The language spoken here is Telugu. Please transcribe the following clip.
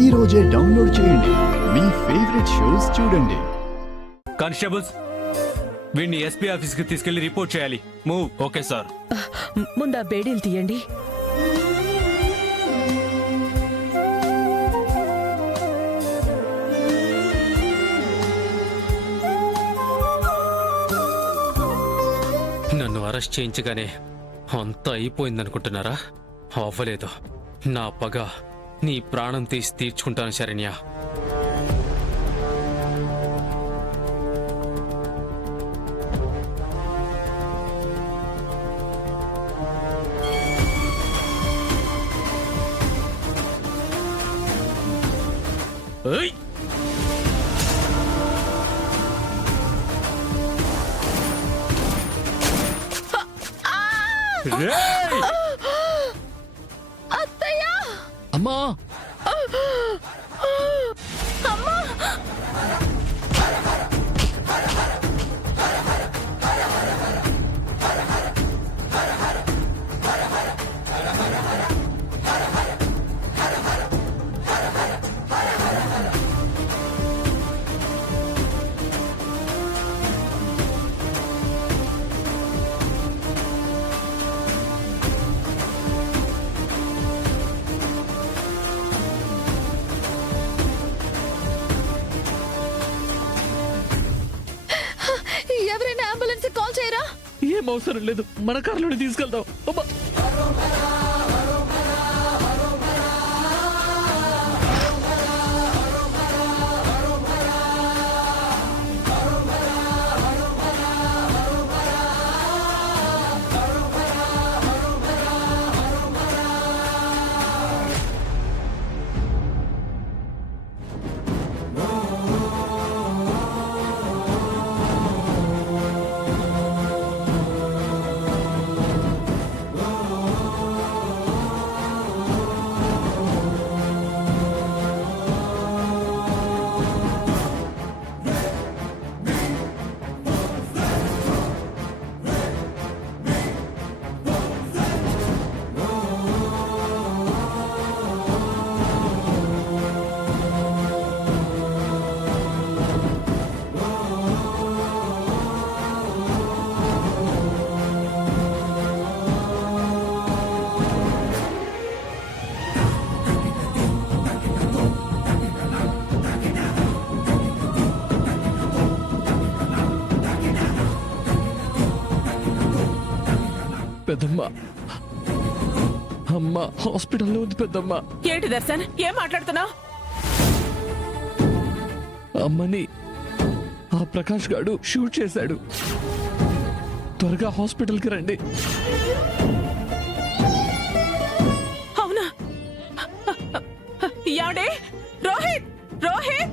ఈ రోజే డౌన్లోడ్ చేయండి. మీ ఫేవరెట్ షోస్ చూడండి. కానిస్టేబుల్స్, వీడిని ఎస్పీ ఆఫీస్ కి తీసుకెళ్లి రిపోర్ట్ చేయాలి. మూవ్. Okay sir. ముందా బేడీలు తీయండి. నన్ను అరెస్ట్ చేయించగానే అంతా అయిపోయిందనుకుంటున్నారా? అవ్వలేదు. నా పగ నీ ప్రాణం తీసి తీర్చుకుంటాను శరణ్య. ఏయ్! అమ్మా! ఎవరైనా అంబులెన్స్ కాల్ చేయరా? ఏం అవసరం లేదు, మన కారులోనే తీసుకెళ్దాం. అబ్బా! పెద్దమ్మ, అమ్మ హాస్పిటల్లో ఉంది. పెద్దమ్మ, ఏంటి దర్శన్, ఏం మాట్లాడుతున్నావు? అమ్మని ఆ ప్రకాష్ గాడు షూట్ చేశాడు. త్వరగా హాస్పిటల్కి రండి. అవునా? యాడే రోహిత్, రోహిత్!